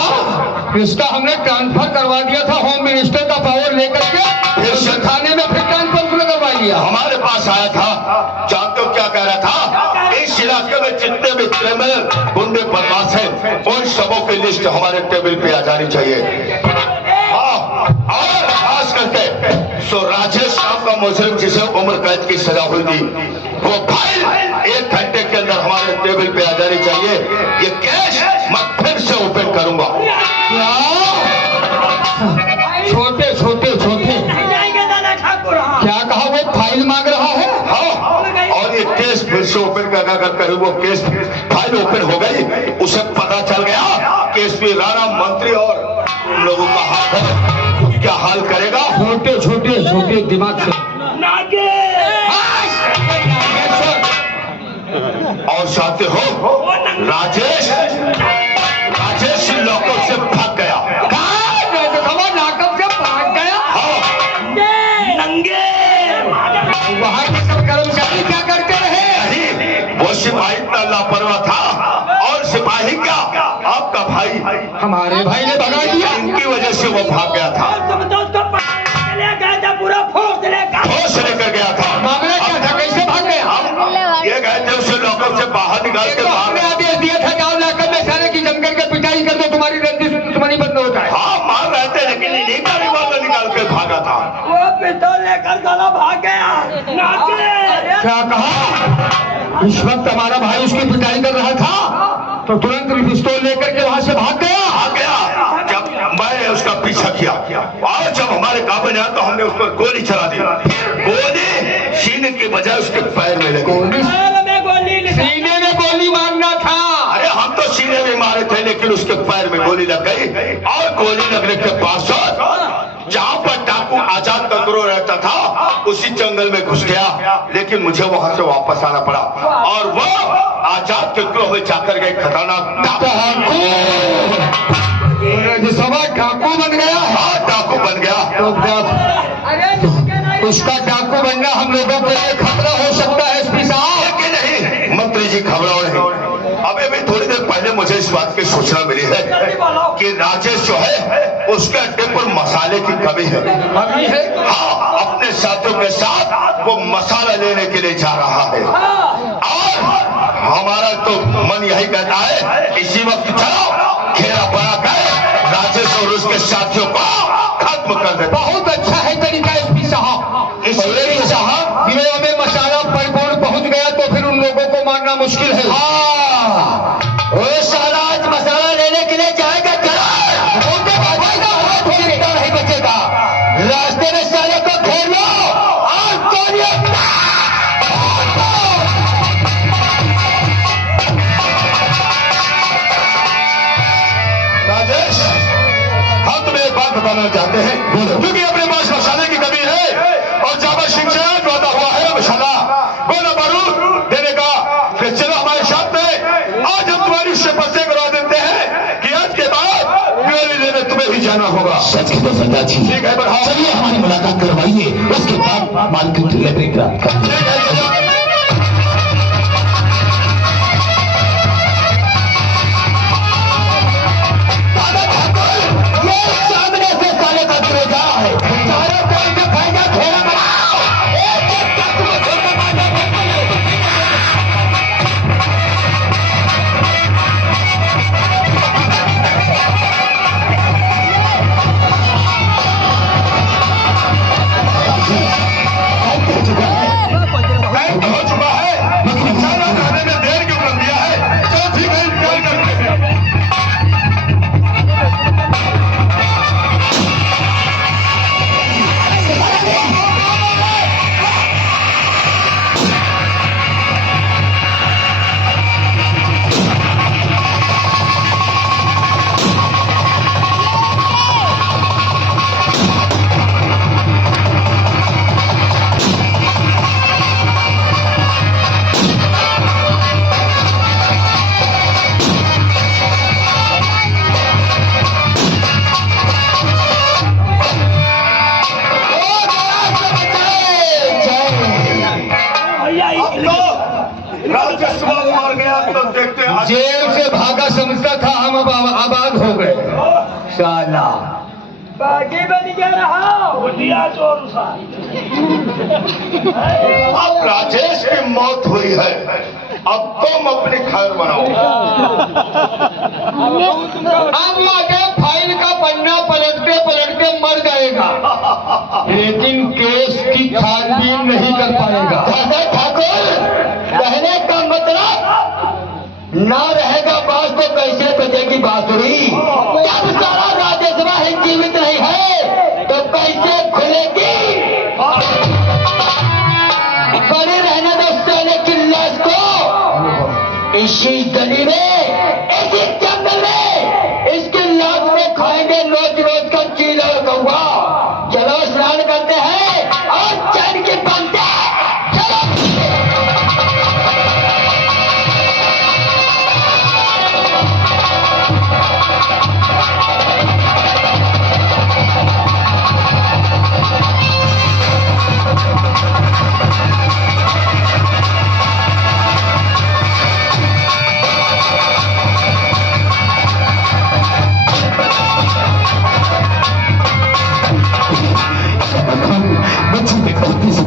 इसका हमने ट्रांसफर करवा दिया था होम मिनिस्टर का पावर लेकर के, फिर से थाने में फिर ट्रांसफर करवा दिया। हमारे पास आया था। जानते हो क्या कह रहा था? इस इलाके में जितने भी क्रिमिनल गुंडे बदमाश हैं, उन सबों की लिस्ट हमारे टेबल पे आ जानी चाहिए। हाँ, और खास करके सो राजेश नाम का मुजरिम जिसे उम्र कैद की सजा हुई थी, वो फाइल 1 घंटे के अंदर हमारे टेबल पे आ जानी चाहिए। ये केस मैं फिर से ओपन करूंगा। छोटे छोटे छोटे क्या कहा? वो फाइल मांग रहा है। हाँ, और ये केस फिर से ओपन करना कर वो केस फाइल ओपन हो गई। उसे पता चल गया कि एसपी राणा मंत्री और उन लोगों का हाथ है, क्या हाल करेगा? छोटे छोटे छोटे दिमाग से। और चाहते हो राजेश लॉकअप से भाग गया। लाकअप से भाग गया। वहाँ के सब कर्मचारी क्या करते रहे? नहीं, वो सिपाही इतना लापरवाह था। और सिपाही क्या, आपका भाई, हमारे भाई ने भगा दिया। इनकी वजह से वो भाग गया था। पूरा फोर्स लेकर गया था। मामला क्या था? कैसे भाग गया? हम ये गए थे उसे लॉकअप से बाहर निकाल के आपने आदेश दिया था जाओ लाकअप में सारे की जमकर के पिटाई कर दो, तुम्हारी रद्दी से दुश्मनी बंद होता है। हाँ, मार रहे थे, लेकिन इन्हीं का रिवॉल्वर निकाल के भागा था। वो पिस्तौल लेकर गला भाग गया। क्या कहा? इस वक्त हमारा भाई उसकी पिटाई कर रहा था तो तुरंत पिस्तौल लेकर के वहां से भाग गया। जब मैं उसका पीछा किया और जब हमारे काबू में आया तो हमने उस पर गोली चला दी। गोली सीने की बजाय उसके पैर में लगी। सीने में गोली मारना था। अरे हम तो सीने में मारे थे, लेकिन उसके पैर में गोली लग गई। और गोली लगने के बाद जहाँ पर डाकू आजाद का गिरोह रहता था उसी जंगल में घुस गया, लेकिन मुझे वहां से वापस आना पड़ा। और वो आजाद के गिरोह में जाकर गए खतरनाक डाकू बन गया। हाँ, डाकू बन गया। तो उसका डाकू बनना हम लोगों के लिए खतरा हो सकता है एसपी साहब। लेकिन नहीं, मंत्री जी घबराओ नहीं। अभी भी थोड़ी देर पहले मुझे इस बात की सूचना मिली है कि राजेश जो है उसके अड्डे पर मसाले की कमी है। अभी है? हाँ, अपने साथियों के साथ वो मसाला लेने के लिए जा रहा है। और हमारा तो मन यही कहता है इसी वक्त चलो घेरा बना कर राजेश और उसके साथियों को खत्म कर दे। बहुत अच्छा है तरीका एसपी साहब। इसलिए साहब गिरोह में मसाला परिपूर्ण पहुंच गया तो फिर उन लोगों को मारना मुश्किल है। हाँ, वो सारा चाहते हैं क्योंकि अपने पास मसाले की कमी है और ज्यादा शिक्षा जो अदा हुआ है मसाला गोला बारूद देने का कि चलो हमारे साथ में आज हम तुम्हारी शपथ से करवा देते हैं कि आज के बाद ग्वाली देने तुम्हें ही जाना होगा। सच की तो सरदार जी, ठीक है बढ़ाओ। चलिए हमारी मुलाकात करवाइए, उसके बाद माल की डिलीवरी प्राप्त करेंगे। ठीक है जेल से भागा समझता था हम अब आबाद हो गए साला। बाकी बन क्या रहा दिया चोर अब राजेश की मौत हुई है, अब तुम अपनी खैर बनाओ। अब आगे फाइल का पन्ना पलटते पलटते मर जाएगा, लेकिन केस की छानबीन नहीं कर पाएगा। ठाकुर, कहने का मतलब ना रहेगा बास तो कैसे बजेगी बांसुरी? जब सारा राजेशवा ही जीवित नहीं है तो कैसे खुलेगी? बड़े रहने दो साले की लाश को इसी गली में, इसी जंगल में, इसकी लाश में खाएंगे रोज रोज का चीला और कौवा। चलो स्नान करते हैं और चैन की बनते चलो।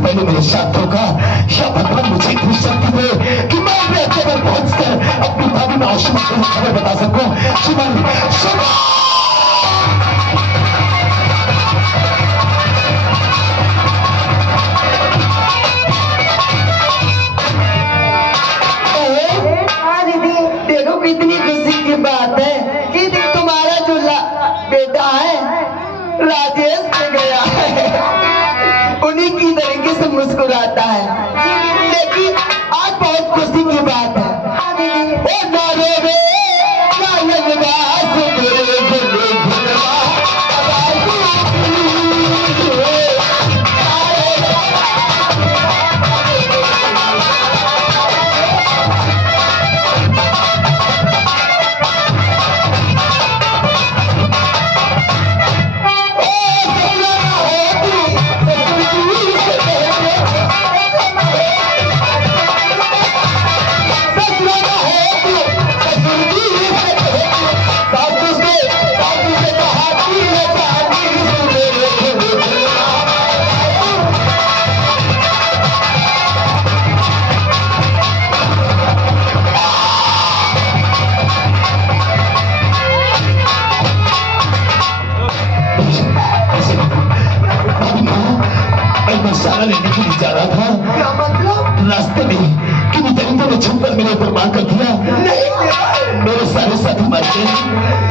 पहले मेरे साथ होगा या भगवान मुझे इतनी शक्ति दे कि मैं अपने अड्डे पर पहुंचकर अपनी भाभी में आशुमा को खबर बता सकूं। सुमन, सुमन! देखो कितनी खुशी की बात है कि तुम्हारा जो बेटा है राजेश से गया है, उन्हीं की तरीके से मुस्कुराता है। लेकिन आज बहुत खुशी की बात है। ओ नारे रे मसाला लेने के लिए जा रहा था। क्या मतलब? रास्ते में किन्हीं तरीकों ने छुपकर मेरे ऊपर मार कर दिया। नहीं, मेरे सारे साथी मर गए,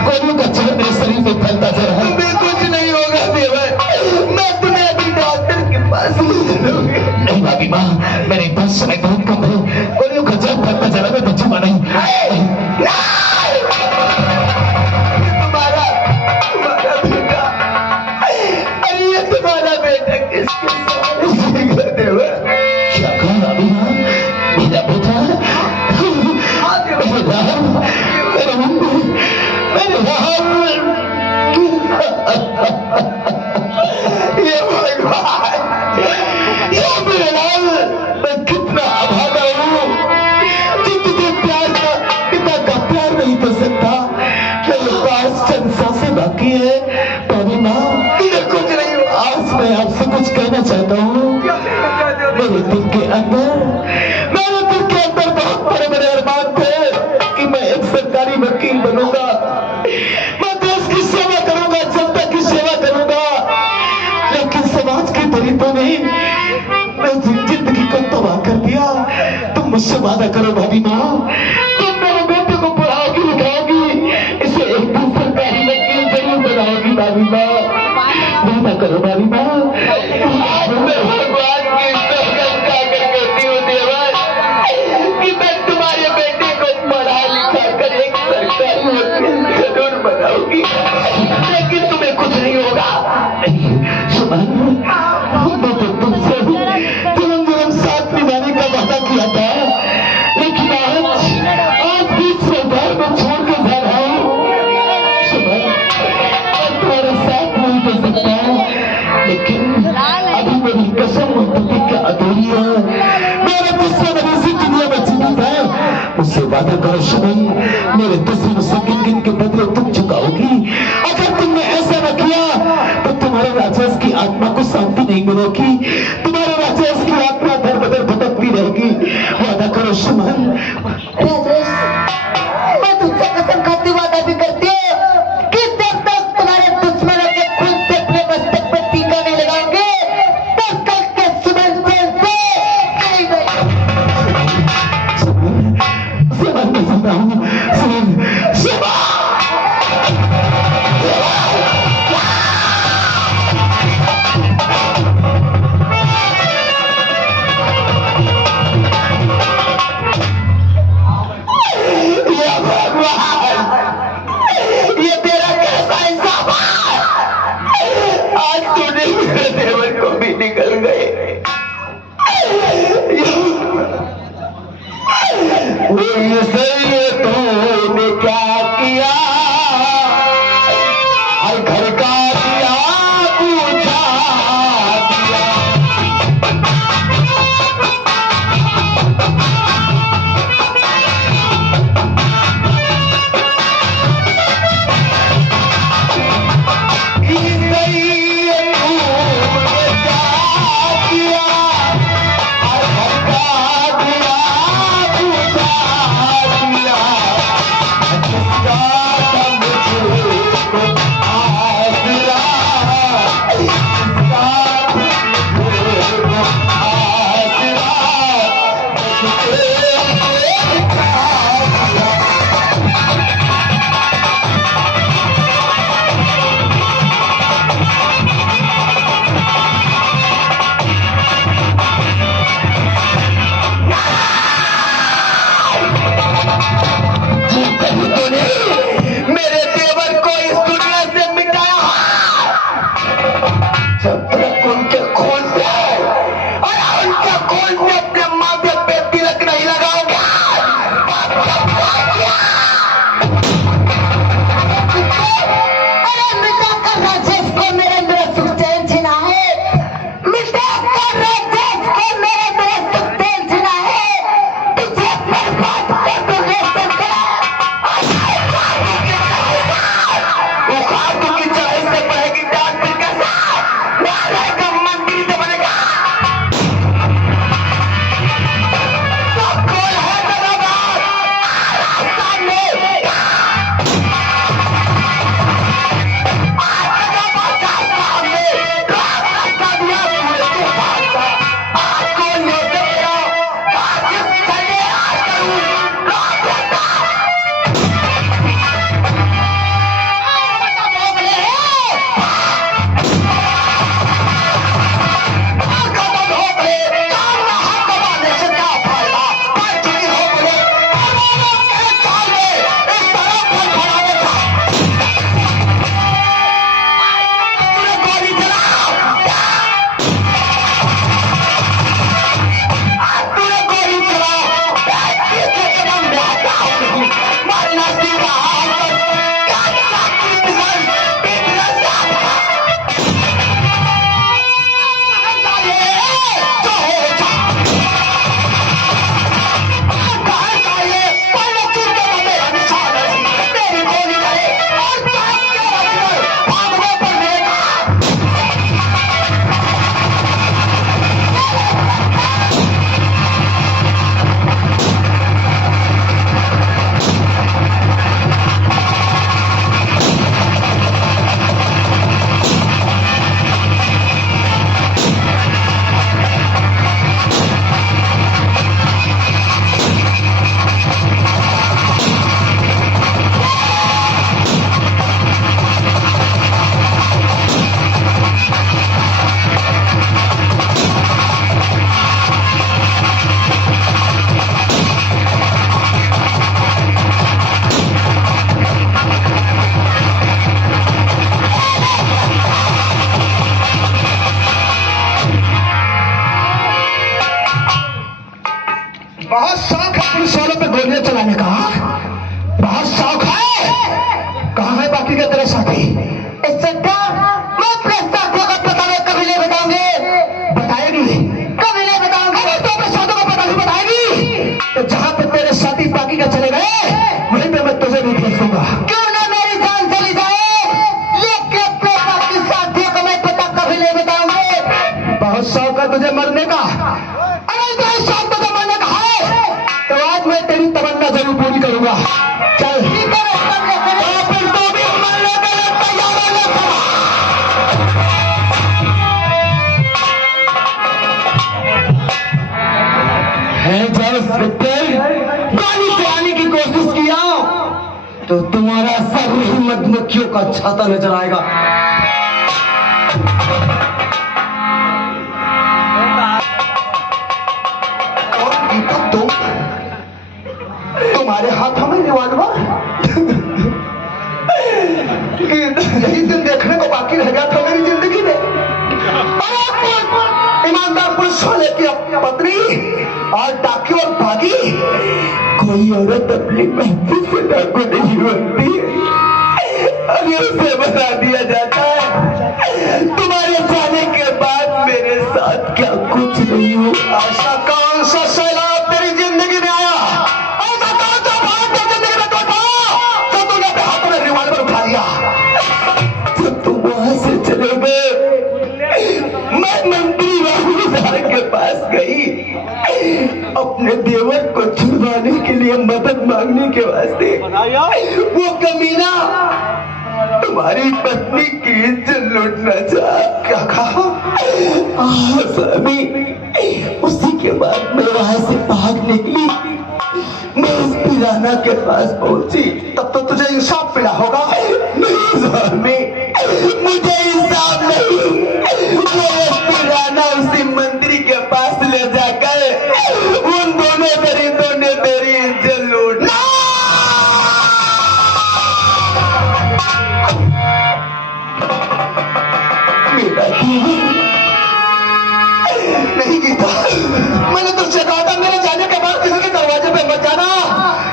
गोलियों का चलन मेरे शरीर में फैलता जा रहा है। तुम्हें कुछ नहीं होगा देवर, मैं तुम्हें अभी डॉक्टर के पास ले चलूंगी। नहीं भाभी माँ, मेरे पास समय बहुत कम है, गोलियों का जब फैलता जा रहा है, मैं बचूंगा नहीं। तुम्हारा बेटा तुम्हारा बेटा किसके साथ देवा क्या कहा अभी मेरा बेटा मेरे राम मेरे मुंबई मेरे राम ये भगवान ये मेरे राम मैं कितना अभागा हूँ जितने प्यार का पिता का प्यार नहीं कर सकता मेरे पास चंद सांसें बाकी है पानी माँ कुछ नहीं हो आज मैं आपसे कुछ कहना चाहता हूँ मेरे दिल के अंदर बहुत बड़े बड़े अरमान थे कि मैं एक सरकारी वकील बनूंगा मैं देश की सेवा करूंगा जनता की सेवा करूंगा लेकिन समाज के दलितों ने मैं जिंदगी को तबाह कर दिया तुम मुझसे वादा करो भाभी माँ तुम मेरे बेटे को पढ़ाओगी लिखाओगी इसे एक दिन सरकारी वकील जरूर बनाओगी भाभी माँ वादा करो भाभी माँ तुम्हारे बेटे को पढ़ा लिखा कर एक सरकारी वकील जरूर बनाओगी लेकिन तुम्हें कुछ नहीं होगा सुमन मैं तो तुमसे जन्म साथ निभाने का वादा किया था लेकिन आज भी सरदार को छोड़ के जा रहा हूँ सुमन मैं तुम्हारे साथ नहीं कर सकता लेकिन अभी मेरी कसम प्रतिज्ञा अधूरी है मेरे दूसरे मनुष्य दुनिया में जीवित है मुझसे वादा करो सुमन मेरे दुश्मन से गिन गिन के बदले तुम चुकाओगी अगर तुमने ऐसा न किया तो तुम्हारे राजेश की आत्मा को शांति नहीं मिलेगी तुम्हारे राजेश की आत्मा दर बदर भटकती रहेगी वादा करो सुमन राजेश मैं तुझसे कसम खाती वादा भी करती हूँ कि जब तक तुम्हारे दुश्मनों के खून से अपने मस्तक पर टीका नहीं लगाओगे तब तक के सुमन से सुमन मैं सुन रहा हूँ सुमन ये तेरा कैसा इंसाफ आज तूने मेरे देवर को भी निकल गए तूने क्या किया हर घर का दिया पूछा दिया मेरे देवर को इस दुनिया से मिटाया जब तक उनके खून से और उनके खून से अपने माथे पे तिलक नहीं लगाओगे अरे मिटा कर राजेश को मेरे अंदर सुख चैन छिना है मिटा कर राजेश को मेरे अंदर सुख चैन छिना है तुझे बर्बाद कर दूंगा उखाड़ की चढ़ाई से पड़ेगी डांस फिर कैसा तुझे मरने का, अरे तो इस शाम तुझे मरने का है तो आज मैं तेरी तमन्ना जरूर पूरी करूंगा। चल तो फिर तो भी मरने के लिए तैयार हो जा। जब गाड़ी से आने की कोशिश किया तो तुम्हारा सर ही मधुमक्खियों का छाता नजर आएगा। तुम तुम्हारे हाथों में रिवॉल्वर यही दिन देखने को बाकी रह गया था मेरी जिंदगी में। ईमानदार पुलिस वाले की अपनी पत्नी और डाकू और भागी, कोई औरत अपनी महबूब से डाकू नहीं बनती, अभी उसे बता दिया जाता है। तुम्हारे जाने के बाद मेरे साथ क्या कुछ नहीं हुआ। ऐसा कौन सा सैलाब तेरी जिंदगी में आया, ऐसा कौन सा भाग तेरी जिंदगी में तो तूने अपने हाथों में रिवॉल्वर उठा लिया। जब तुम वहां से चले गए मैं मंत्री राहुल के पास गई अपने देवर को छुड़वाने के लिए, मदद मांगने के वास्ते। वो कमीना तुम्हारी पत्नी की इज्जत लूटना चाहा। क्या कहा? स्वामी, उसी के बाद मैं वहां से भाग निकली, मैं उस पिराना के पास पहुंची। तब तो तुझे इंसाफ मिला होगा। नहीं स्वामी, मुझे इंसाफ नहीं, मैं उस पिराना उसी मंत्री के पास ले जाकर उन दोनों दरिंदों ने मेरी इज्जत लूटना। मेरा नहीं गीता, मैंने तुझसे कहा था मेरे जाने के बाद किसी के दरवाजे पे मत जाना,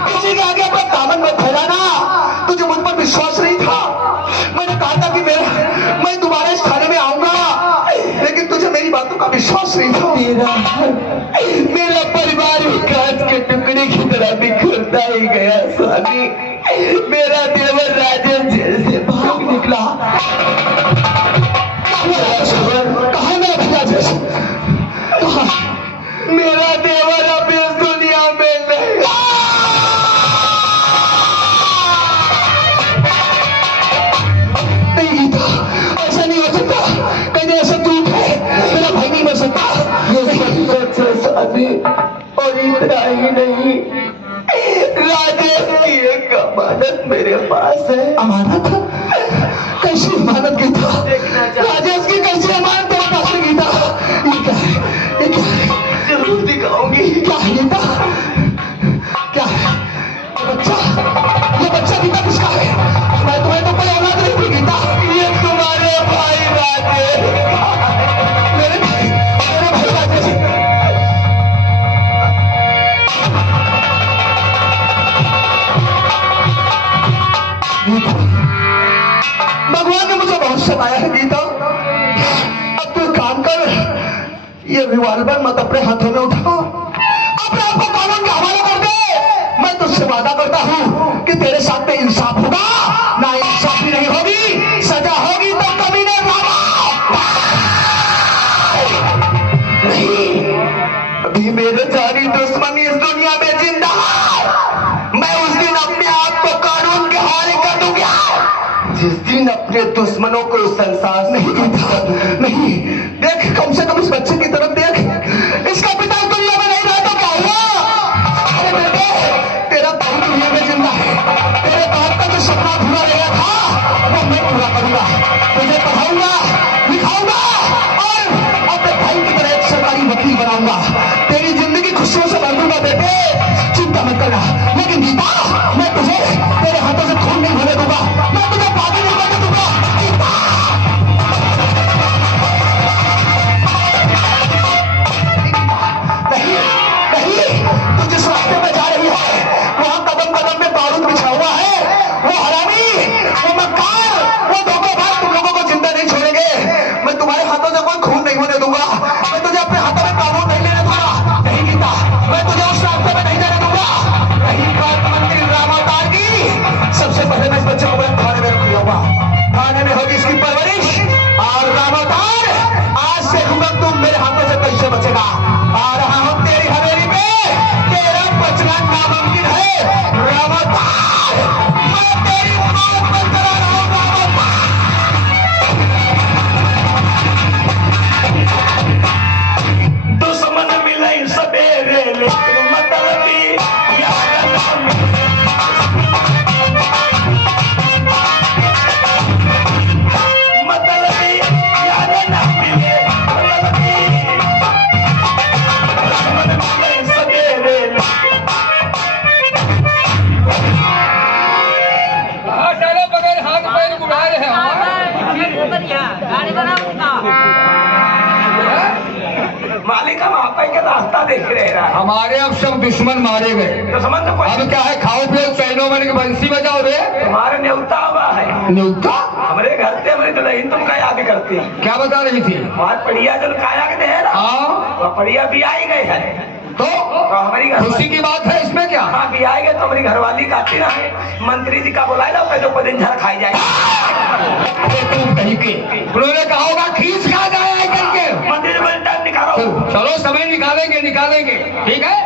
किसी के आगे अपना दामन मत फैलाना। तुझे मुझ पर विश्वास नहीं था। मैंने कहा था कि मैं दोबारा इस थाने में आऊंगा, लेकिन तुझे मेरी बातों का विश्वास नहीं था। मेरा परिवार कांच के टुकड़े की तरह बिखरता ही गया स्वामी। मेरा देवर राजेश जेल से भाग निकला। कहा मेरा भैया जैसे, मेरा देवर अब इस दुनिया में नहीं था। ऐसा नहीं हो सकता, कहीं ऐसा झूठ है, मेरा भाई नहीं मर सकता। ये सच है स्वामी, और इतना ही नहीं, राजेश की एक अमानत मेरे पास है। अमानत? कैसी अमानत गीता? राजेश की कैसी अमानत तेरे पास है गीता? ये क्या है? ये क्या है? जरूर दिखाऊंगी। क्या है गीता? क्या है? ये बच्चा गीता किसका है? मैं तुम्हें तो कोई औलाद नहीं थी गीता। ये तुम्हारे भाई राजेश, मेरे भाई राजेश। भगवान ने मुझे बहुत सताया है गीता। अब तू काम कर, ये रिवॉल्वर मत अपने हाथों में उठा, अपने आप को कानून के हवाले कर दे। मैं तुझसे वादा करता हूँ कि तेरे साथ में इंसाफ होगा, ना इंसाफी नहीं होगी, सजा होगी तो कभी नहीं अभी मेरे सारी दुश्मनी इस दुनिया में जिंदा है। मैं उस दिन अपने आप को कानून के हवाले कर दूंगा, जिस दिन अपने दुश्मनों को संसार नहीं देता। नहीं, देख कम से कम इस बच्चे की तरफ देख, इसका पिता इस दुनिया में नहीं रहा तो क्या हुआ? अरे बेटे, तेरा भाई दुनिया में जिंदा है, तेरे बाप का जो सपना पूरा रह गया था वो मैं पूरा करूंगा। तुझे पढ़ाऊंगा, लिखाऊंगा और अपने भाई की तरह एक सरकारी वकील बनाऊंगा। तेरी जिंदगी खुशियों से भर दूंगा बेटे, चिंता मत करना। लेकिन गीता, मैं तुझे तेरे हाथों से खून नहीं होने दूंगा, मैं तुझे बाकी नहीं करने दूंगा। नहीं नहीं, तू जिस रास्ते पे जा रही है वहां कदम कदम में बारूद बिछा हुआ है। वो हरामी, वो मक्कार, वो धोखेबाज तुम लोगों को जिंदा नहीं छोड़ेंगे। मैं तुम्हारे हाथों से कोई खून नहीं होने दूंगा, मैं तुझे अपने हाथों में कानून नहीं लेने दूंगा। नहीं गीता, मैं तुझे उस रास्ते में नहीं जाने दूंगा। नहीं प्रांत मंत्री रामावतार की, सबसे पहले मैं इस बच्चे को मैं थाने में रख लूंगा। थाने में होगी इसकी परवरिश, और रामावतार आज से हुक्म तुम मेरे हाथों से के रास्ता देख रहे हैं। हमारे अब सब दुश्मन मारे गए, तो समझ लो कोई अब क्या है, खाओ पियो चैनो बन के बंसी बजाओ रे। तुम्हारे न्योता हुआ है। न्योता? हमारे घर से हमारी दुल्हन तुमका याद करती है। क्या बता रही थी? वहाँ पड़िया जो काया के है ना, हाँ वहाँ पड़िया भी आई गए है। तो हमारी खुशी की बात है इसमें क्या? हाँ भी आएंगे तो हमारी घरवाली कहती ना है, मंत्री जी का बुलाए ना, पहले को दिन झड़ खाई जाए। तुम कहीं के उन्होंने कहा होगा खींच खा जाए करके। मंत्री जी बोले टाइम निकालो। चलो समय निकालेंगे निकालेंगे, ठीक है।